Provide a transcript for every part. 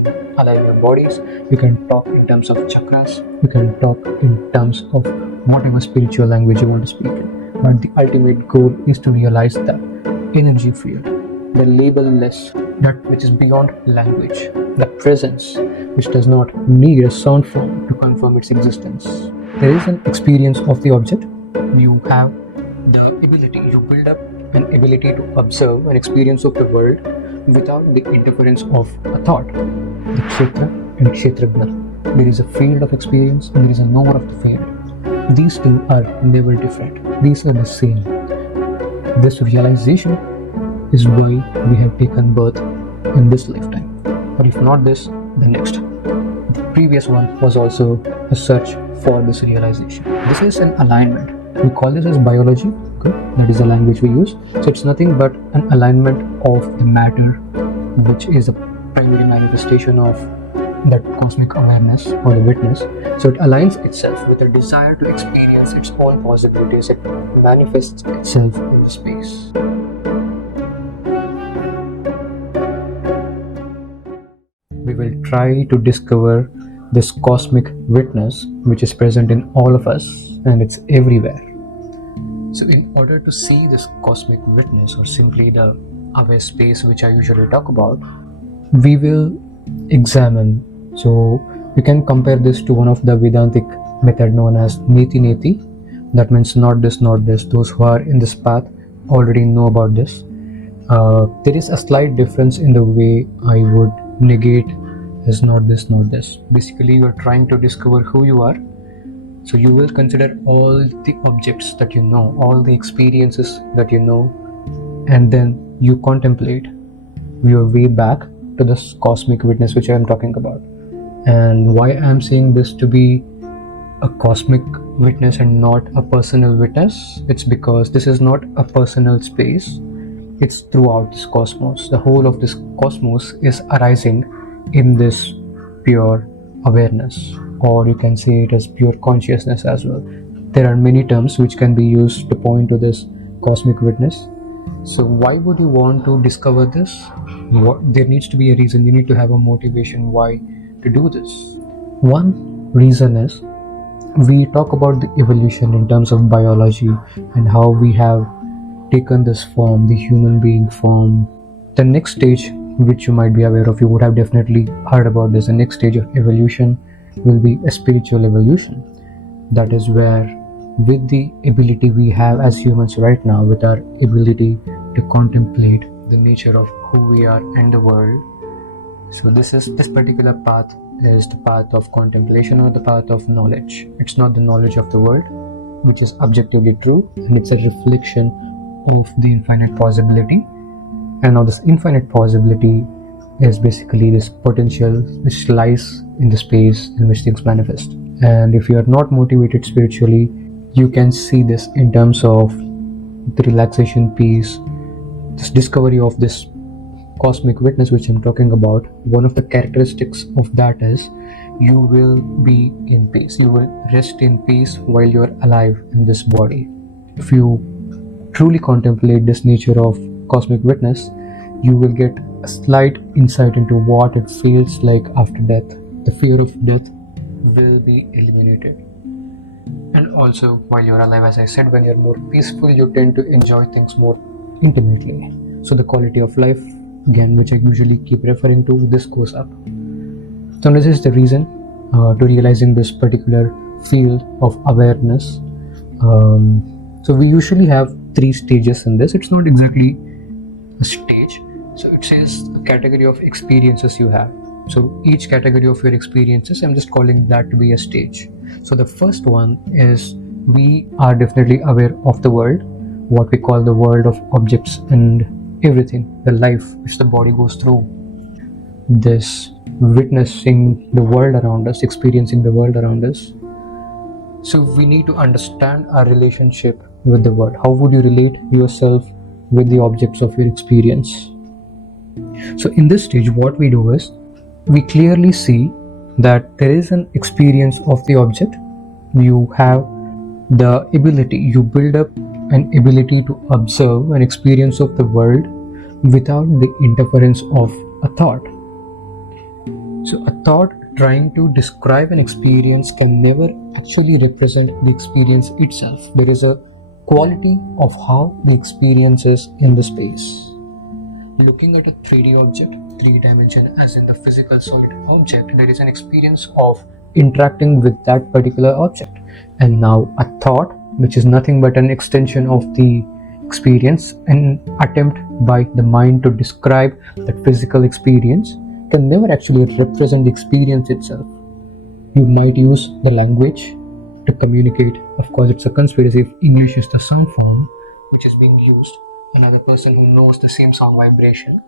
can align your bodies, you can talk in terms of chakras, you can talk in terms of whatever spiritual language you want to speak in. But the ultimate goal is to realize the energy field, the label-less, that which is beyond language, the presence which does not need a sound form to confirm its existence. There is an experience of the object. You have the ability, you build up an ability to observe an experience of the world without the interference of a thought. The kshetra and kshetragna. There is a field of experience and there is a knower of the field. These two are never different. These are the same. This realization is why we have taken birth in this lifetime. Or if not this, the next. The previous one was also a search for this realization. This is an alignment. We call this as biology. Okay? That is the language we use. So it's nothing but an alignment of the matter, which is a primary manifestation of that cosmic awareness or the witness. So it aligns itself with a desire to experience its own possibilities. It manifests itself in space. We will try to discover this cosmic witness which is present in all of us and it's everywhere. So in order to see this cosmic witness, or simply the aware space which I usually talk about, we will examine. So you can compare this to one of the Vedantic method known as Neti Neti. That means not this, not this. Those who are in this path already know about this. There is a slight difference in the way I would negate as not this, not this. Basically, you are trying to discover who you are. So you will consider all the objects that you know, all the experiences that you know, and then you contemplate your way back to this cosmic witness which I am talking about. And why I am saying this to be a cosmic witness and not a personal witness, it's because this is not a personal space. It's throughout this cosmos. The whole of this cosmos is arising in this pure awareness, or you can say it as pure consciousness as well. There are many terms which can be used to point to this cosmic witness. So why would you want to discover this? There needs to be a reason. You need to have a motivation why to do this. One reason is we talk about the evolution in terms of biology and how we have taken this form, the human being form. The next stage, which you might be aware of, you would have definitely heard about this, the next stage of evolution will be a spiritual evolution. That is where, with the ability we have as humans right now, with our ability to contemplate the nature of who we are and the world. So this particular path is the path of contemplation or the path of knowledge. It's not the knowledge of the world, which is objectively true, and it's a reflection of the infinite possibility. And now this infinite possibility is basically this potential which lies in the space in which things manifest. And if you are not motivated spiritually, you can see this in terms of the relaxation, peace, this discovery of this cosmic witness which I'm talking about. One of the characteristics of that is you will be in peace. You will rest in peace while you are alive in this body. If you truly contemplate this nature of cosmic witness, you will get a slight insight into what it feels like after death. The fear of death will be eliminated. And also, while you're alive, as I said, when you're more peaceful, you tend to enjoy things more intimately. So the quality of life, again, which I usually keep referring to, this goes up. So this is the reason to realizing this particular field of awareness. So we usually have 3 stages in this. It's not exactly a stage. So it says a category of experiences you have. So each category of your experiences, I'm just calling that to be a stage. So the first one is we are definitely aware of the world, what we call the world of objects and everything, the life which the body goes through. This witnessing the world around us, experiencing the world around us. So we need to understand our relationship with the world. How would you relate yourself with the objects of your experience? So in this stage, what we do is we clearly see that there is an experience of the object. You have the ability, you build up an ability to observe an experience of the world without the interference of a thought. So, a thought trying to describe an experience can never actually represent the experience itself. There is a quality of how the experience is in the space. Looking at a 3D object, 3 dimension as in the physical solid object, there is an experience of interacting with that particular object. And now a thought, which is nothing but an extension of the experience, an attempt by the mind to describe that physical experience, can never actually represent the experience itself. You might use the language to communicate. Of course, it's a conspiracy if English is the sound form which is being used. Another person who knows the same sound vibration,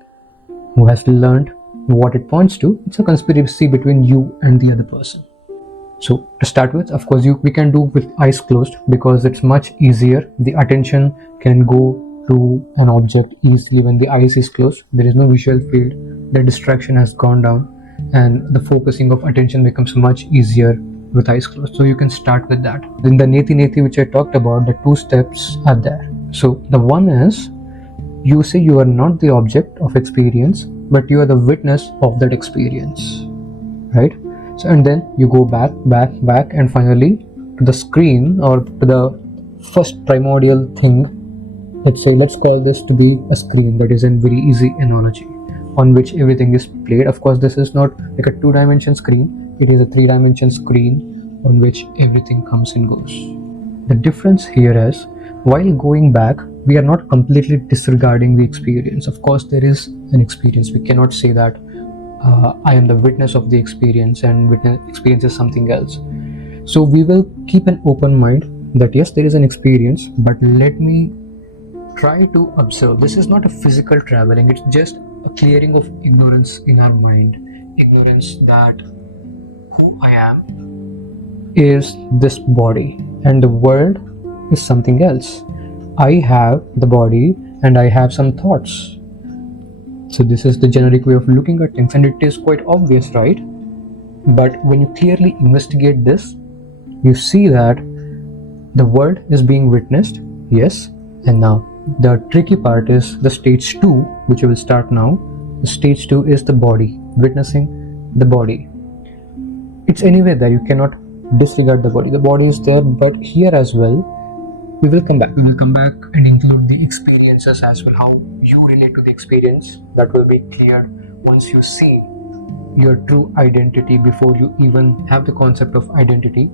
who has learned what it points to, it's a conspiracy between you and the other person. So to start with, of course, we can do with eyes closed because it's much easier. The attention can go to an object easily when the eyes is closed. There is no visual field. The distraction has gone down and the focusing of attention becomes much easier with eyes closed. So you can start with that. In the Neti Neti, which I talked about, the 2 steps are there. So the one is, you say you are not the object of experience, but you are the witness of that experience, right? So, and then you go back, and finally to the screen or to the first primordial thing. Let's call this to be a screen. That is a very easy analogy on which everything is played. Of course, this is not like a 2-dimension screen. It is a 3-dimension screen on which everything comes and goes. The difference here is, while going back, we are not completely disregarding the experience. Of course, there is an experience. We cannot say that I am the witness of the experience and experience is something else. So we will keep an open mind that yes, there is an experience, but let me try to observe. This is not a physical traveling. It's just a clearing of ignorance in our mind. Ignorance that who I am is this body and the world is something else. I have the body and I have some thoughts. So this is the generic way of looking at things, and it is quite obvious, right? But when you clearly investigate this, you see that the world is being witnessed, yes, and now the tricky part is the stage 2, which we will start now. The stage 2 is the body, witnessing the body. It's anywhere there, you cannot disregard the body. The body is there, but here as well, we will come back and include the experiences as well, how you relate to the experience. That will be clear once you see your true identity before you even have the concept of identity,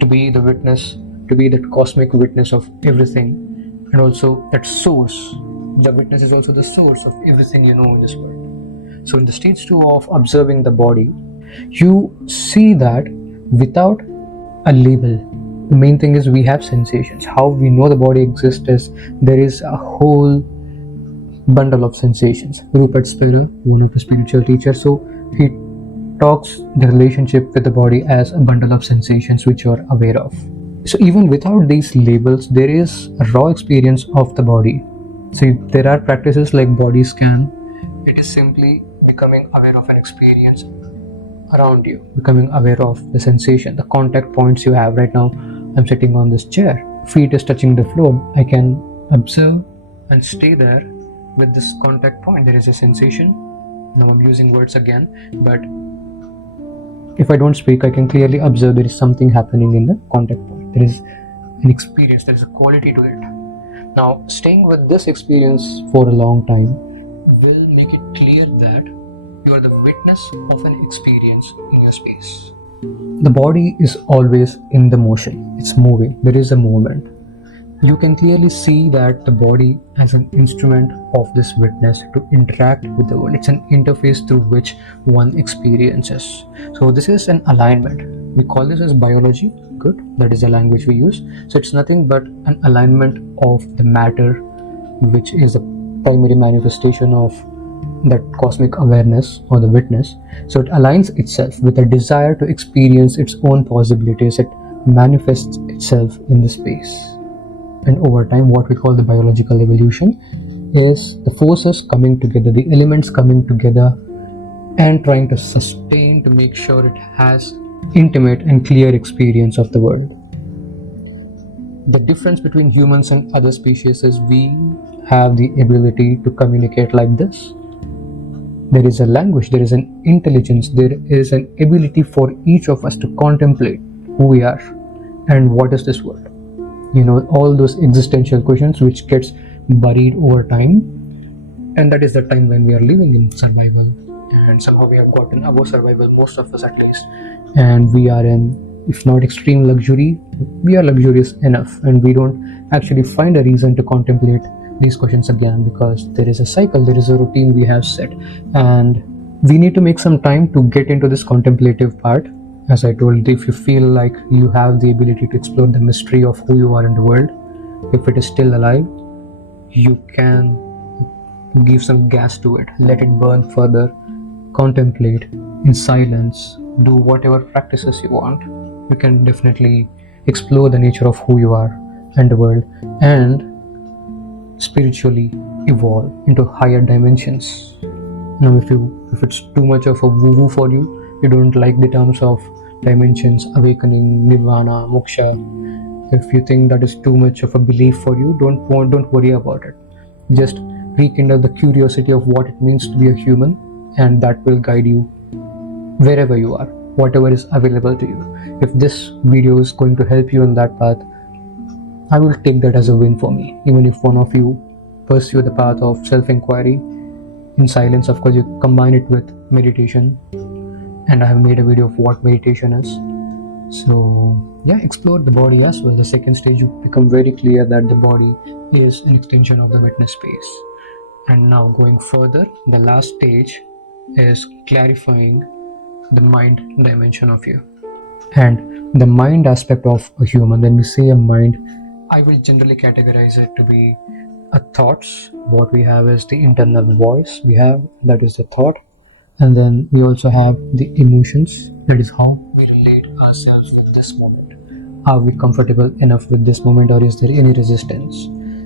to be the witness, to be that cosmic witness of everything, and also that source. The witness is also the source of everything you know in this world. So in the stage 2 of observing the body, you see that without a label. The main thing is we have sensations. How we know the body exists is there is a whole bundle of sensations. Rupert Spira, one of the spiritual teachers, so he talks the relationship with the body as a bundle of sensations which you are aware of. So even without these labels, there is a raw experience of the body. So there are practices like body scan. It is simply becoming aware of an experience around you, becoming aware of the sensation, the contact points you have. Right now I'm sitting on this chair, feet is touching the floor. I can observe and stay there with this contact point. There is a sensation. Now I'm using words again, but if I don't speak, I can clearly observe there is something happening in the contact point. There is an experience, there is a quality to it. Now, staying with this experience for a long time will make it clear that you are the witness of an experience in your space. The body is always in the motion. It's moving. There is a movement. You can clearly see that the body as an instrument of this witness to interact with the world. It's an interface through which one experiences. So this is an alignment. We call this as biology. Good. That is the language we use. So it's nothing but an alignment of the matter, which is a primary manifestation of that cosmic awareness or the witness. So it aligns itself with a desire to experience its own possibilities. It manifests itself in the space. And over time, what we call the biological evolution is the forces coming together, the elements coming together and trying to sustain to make sure it has intimate and clear experience of the world. The difference between humans and other species is we have the ability to communicate like this. There is a language, there is an intelligence, there is an ability for each of us to contemplate who we are and what is this world. All those existential questions which gets buried over time, and that is the time when we are living in survival, and somehow we have gotten above survival, most of us at least, and we are in, if not extreme luxury, we are luxurious enough, and we don't actually find a reason to contemplate these questions again, because there is a cycle, there is a routine we have set, and we need to make some time to get into this contemplative part. As I told you, if you feel like you have the ability to explore the mystery of who you are in the world, if it is still alive, you can give some gas to it, let it burn further, contemplate in silence, do whatever practices you want. You can definitely explore the nature of who you are and the world, and spiritually evolve into higher dimensions. Now, if it's too much of a woo-woo for you, you don't like the terms of dimensions, awakening, nirvana, moksha. If you think that is too much of a belief for you, don't worry about it. Just rekindle the curiosity of what it means to be a human, and that will guide you wherever you are, whatever is available to you. If this video is going to help you in that path, I will take that as a win for me. Even if one of you pursue the path of self-inquiry in silence, of course you combine it with meditation, and I have made a video of what meditation is. So yeah, explore the body as well. The second stage, you become very clear that the body is an extension of the witness space. And now going further, the last stage is clarifying the mind dimension of you. And the mind aspect of a human, when we say a mind, I will generally categorize it to be a thoughts. What we have is the internal voice we have, that is the thought. And then we also have the emotions, that is how we relate ourselves with this moment. Are we comfortable enough with this moment, or is there any resistance?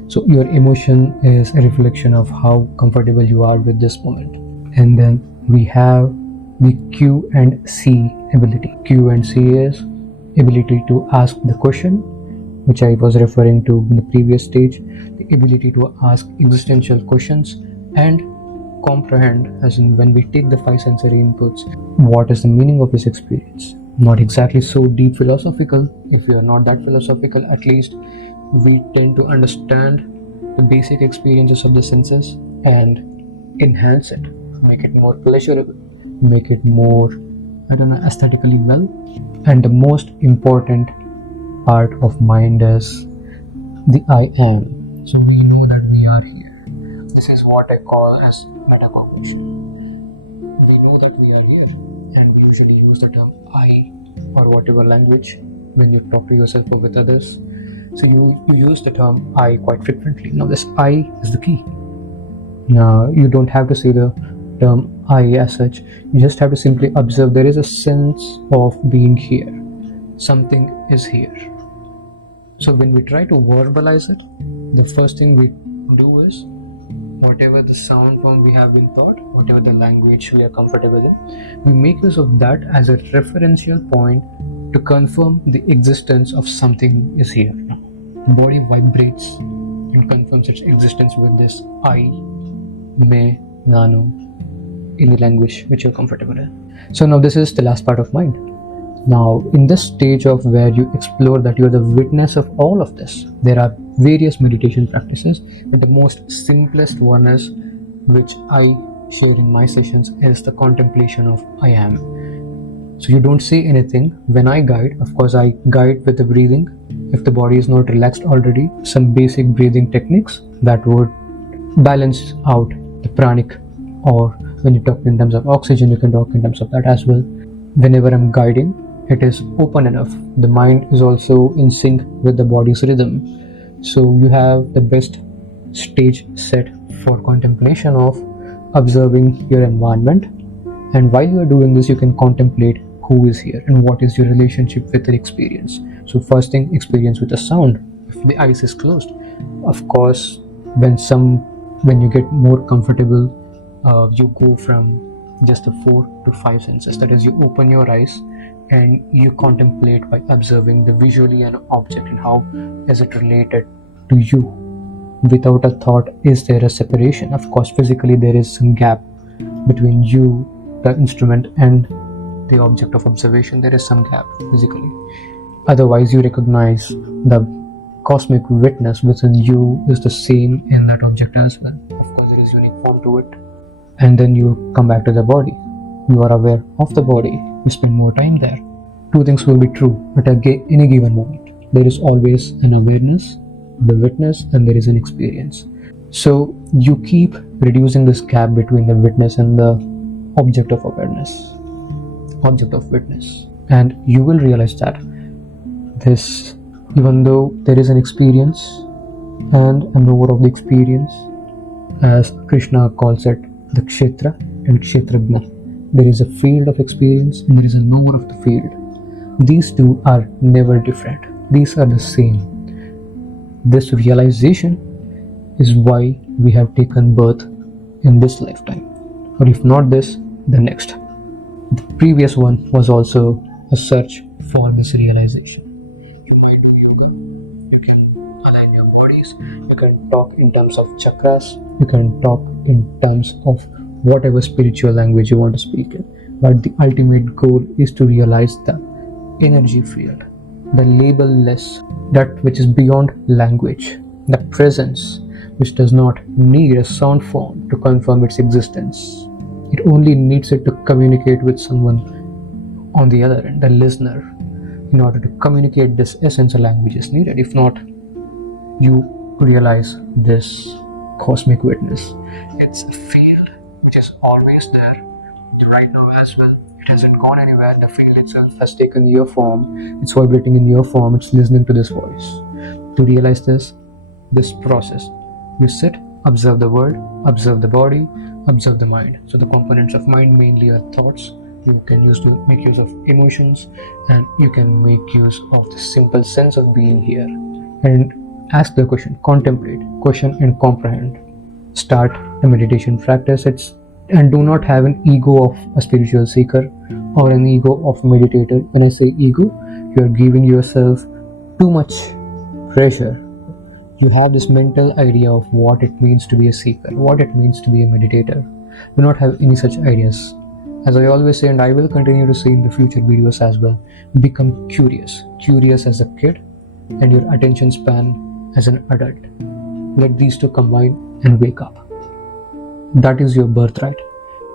So your emotion is a reflection of how comfortable you are with this moment. And then we have the Q and C ability. Q and C is ability to ask the question, which I was referring to in the previous stage, the ability to ask existential questions and comprehend, as in when we take the 5 sensory inputs, what is the meaning of this experience. Not exactly so deep philosophical. If we are not that philosophical, at least we tend to understand the basic experiences of the senses and enhance it, make it more pleasurable, make it more, aesthetically well. And the most important part of mind is the I am. So we know that we are here. This is what I call as metacognition. We know that we are here, and we usually use the term I or whatever language when you talk to yourself or with others. So you use the term I quite frequently. Now this I is the key. Now you don't have to say the term I as such. You just have to simply observe there is a sense of being here. Something is here. So when we try to verbalize it, the first thing we do is, whatever the sound form we have been taught, whatever the language we are comfortable in, we make use of that as a referential point to confirm the existence of something is here. Now, the body vibrates and confirms its existence with this I, me, nano, any language which you're comfortable in. So now this is the last part of mind. Now, in this stage of where you explore that you are the witness of all of this, there are various meditation practices, but the most simplest one is, which I share in my sessions, is the contemplation of I am. So you don't say anything. When I guide, of course I guide with the breathing. If the body is not relaxed already, some basic breathing techniques that would balance out the pranic, or when you talk in terms of oxygen, you can talk in terms of that as well. Whenever I'm guiding, it is open enough. The mind is also in sync with the body's rhythm. So you have the best stage set for contemplation of observing your environment. And while you are doing this, you can contemplate who is here and what is your relationship with the experience. So first thing, experience with the sound. If the eyes is closed, of course, when you get more comfortable, you go from just the 4 to 5 senses. That is, you open your eyes and you contemplate by observing the visually an object and how is it related to you. Without a thought, is there a separation? Of course, physically there is some gap, between you, the instrument, and the object of observation. There is some gap physically. Otherwise, you recognize the cosmic witness within you is the same in that object as well. Of course, there is unique form to it. And then you come back to the body. You are aware of the body. You spend more time there. Two things will be true at any given moment. There is always an awareness, the witness, and there is an experience. So you keep reducing this gap between the witness and the object of awareness, object of witness. And you will realize that this, even though there is an experience and a knower of the experience, as Krishna calls it, the Kshetra and Kshetrajna, there is a field of experience and there is a knower of the field. These two are never different. These are the same. This realization is why we have taken birth in this lifetime, or if not this, the next. The previous one was also a search for this realization. You might do yoga, you can align your bodies, you can talk in terms of chakras, you can talk in terms of whatever spiritual language you want to speak in. But the ultimate goal is to realize the energy field, the label-less, that which is beyond language, the presence which does not need a sound form to confirm its existence. It only needs it to communicate with someone on the other end, the listener. In order to communicate this essence, a language is needed. If not, you realize this cosmic witness. It's a field which is always there, right now as well. It hasn't gone anywhere. The field itself has taken your form. It's vibrating in your form. It's listening to this voice. To realize this process, you sit, observe the world, observe the body, observe the mind. So the components of mind mainly are thoughts. You can use to make use of emotions, and you can make use of the simple sense of being here. And ask the question, contemplate, question and comprehend. Start a meditation practice. And do not have an ego of a spiritual seeker or an ego of meditator. When I say ego, you are giving yourself too much pressure. You have this mental idea of what it means to be a seeker, what it means to be a meditator. Do not have any such ideas. As I always say, and I will continue to say in the future videos as well, become curious. Curious as a kid and your attention span as an adult. Let these two combine and wake up. That is your birthright.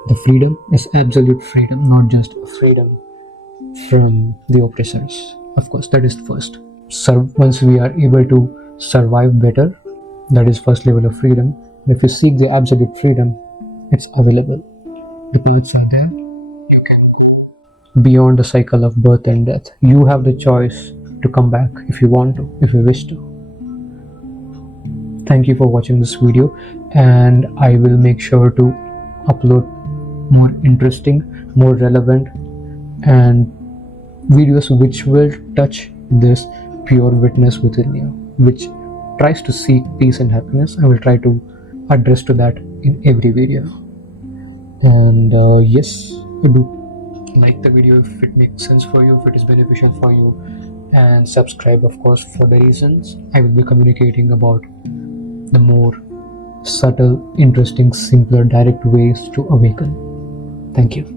The freedom is absolute freedom, not just freedom from the oppressors. Of course, that is first. Once we are able to survive better, that is first level of freedom. And if you seek the absolute freedom, it's available. The paths are there. You can go beyond the cycle of birth and death. You have the choice to come back if you want to, if you wish to. Thank you for watching this video, and I will make sure to upload more interesting, more relevant and videos which will touch this pure witness within you, which tries to seek peace and happiness. I will try to address to that in every video. And yes, do like the video if it makes sense for you, if it is beneficial for you, and subscribe, of course, for the reasons I will be communicating about the more subtle, interesting, simpler, direct ways to awaken. Thank you.